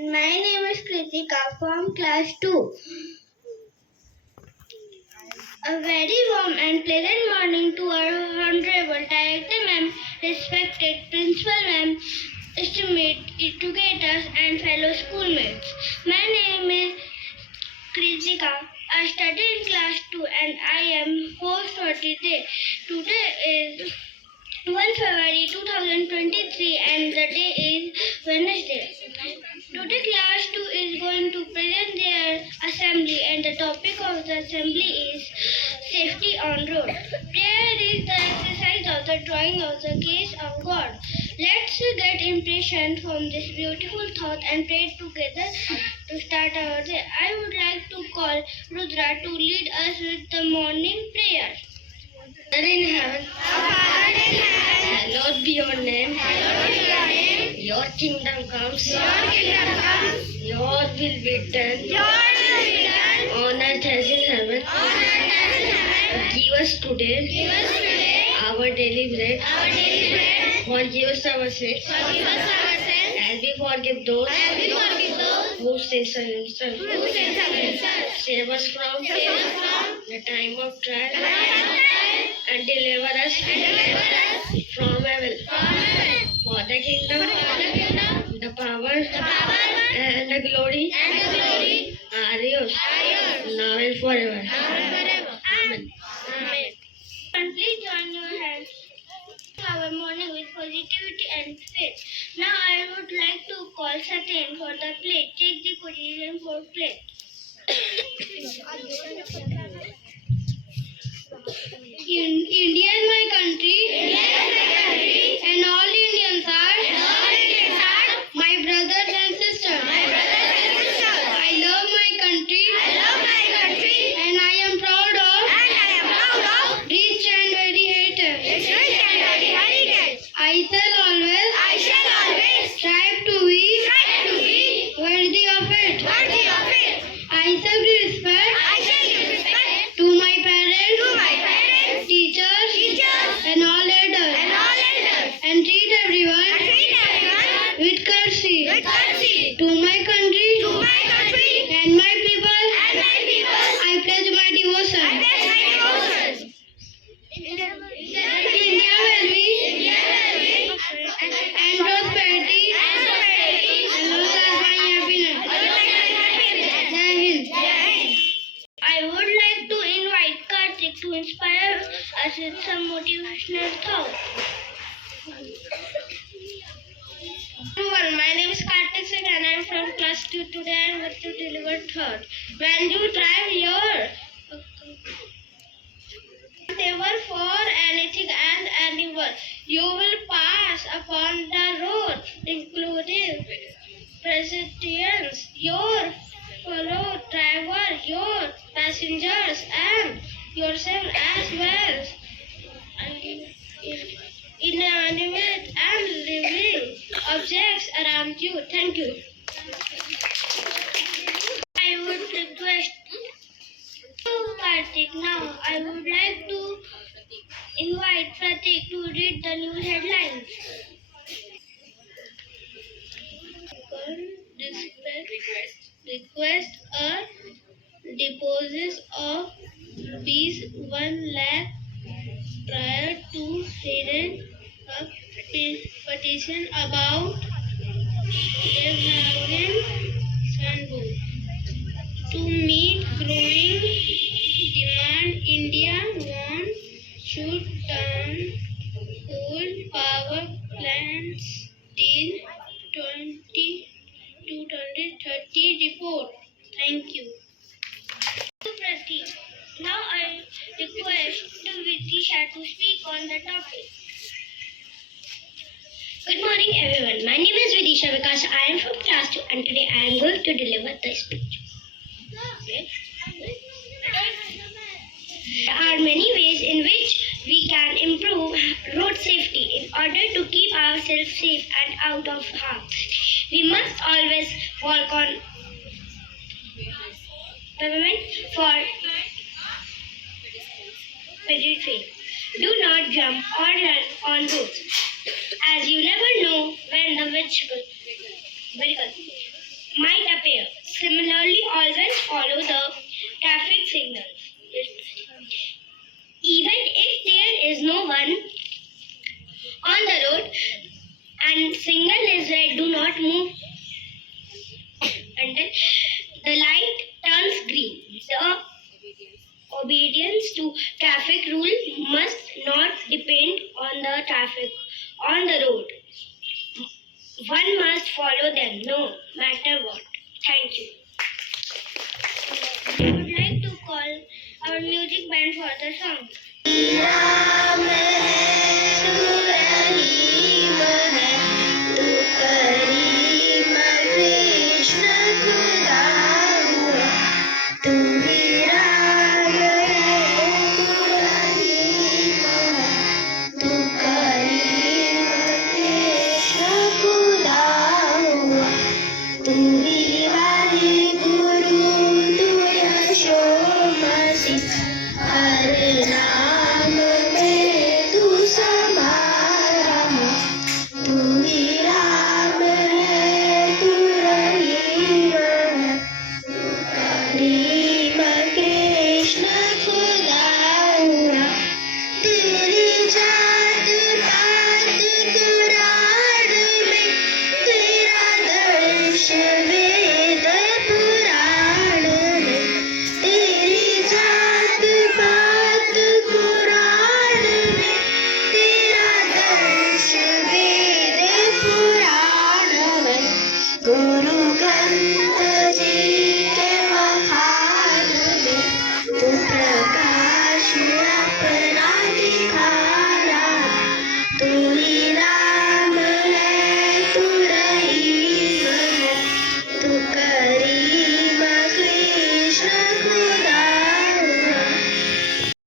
My name is Kritika from class 2. A very warm and pleasant morning to our Honorable Director Ma'am, respected Principal Ma'am, esteemed educators and fellow schoolmates. My name is Kritika. I study in class 2 and I am host for today. Today is 1 February 2023 and the day is Wednesday. Today class 2 is going to present their assembly and the topic of the assembly is safety on road. Prayer is the exercise of the drawing of the case of God. Let's get impression from this beautiful thought and pray together to start our day. I would like to call Rudra to lead us with the morning prayer. Father in heaven, hallowed be your name. Your kingdom comes. Your will be done. On earth as in heaven. Give us today our daily bread. Forgive us our sins. As we forgive those who sin against us. Save us from the time of trial and deliver us from evil. For the kingdom, the power, and the glory are yours, now and forever. Amen. And please join your hands our morning with positivity and faith. Now I would like to call Satyan for the plate. Take the position for plate. India is my country, and all Indians are my brothers and sisters. I love my country, and I am proud of rich and very heritage. I shall always strive to be worthy of it. I shall give respect to my parents, teachers, and all elders, and treat everyone with courtesy. To my country and my people, I pledge my devotion. India will be and prosperity and long as my happiness. Jai Hind. I would like to invite Karthik to inspire us with some motivational thoughts. Everyone, my name is Karthik Singh and I am from class 2. Today I am going to deliver thought. When you drive your table for anything and anyone, you will pass upon the road, including pedestrians, your fellow driver, your passengers, and yourself as well. Inanimate and living objects around you. Thank you. I would request Karthik now. I would like to invite Pratik to read the news headlines. Request a deposit of ₹1 lakh prior to hearing a petition about developing Sandboard. To meet growing demand, India should turn coal power plants till 2030 report. Thank you. Pratik. Now I request Vidisha to speak on the topic. Good morning everyone. My name is Vidisha Vikas. I am from class 2 and today I am going to deliver the speech. There are many ways in which we can improve road safety in order to keep ourselves safe and out of harm. We must always walk on pavement for pedestrians. Do not jump or run on roads, as you never know when the vehicle matter what. Thank you. I would like to call our music band for the song. Ram है तू रहीम है तू करीम कृष्ण खुदा हुआ तू विराग है तू रहीम है तू करीम कृष्ण खुदा हुआ तू विवाही गुरु तू यशोमसी हर नाम में तू समाया तू ही राम है तू रहीम है तू करीम कृष्ण खुदा हुआ तेरी जात पात कुरान में तेरा दर्श वेद पुराण में तेरी जात पात कुरान में तेरा दर्श वेद पुराण में गुरु ग्रंथ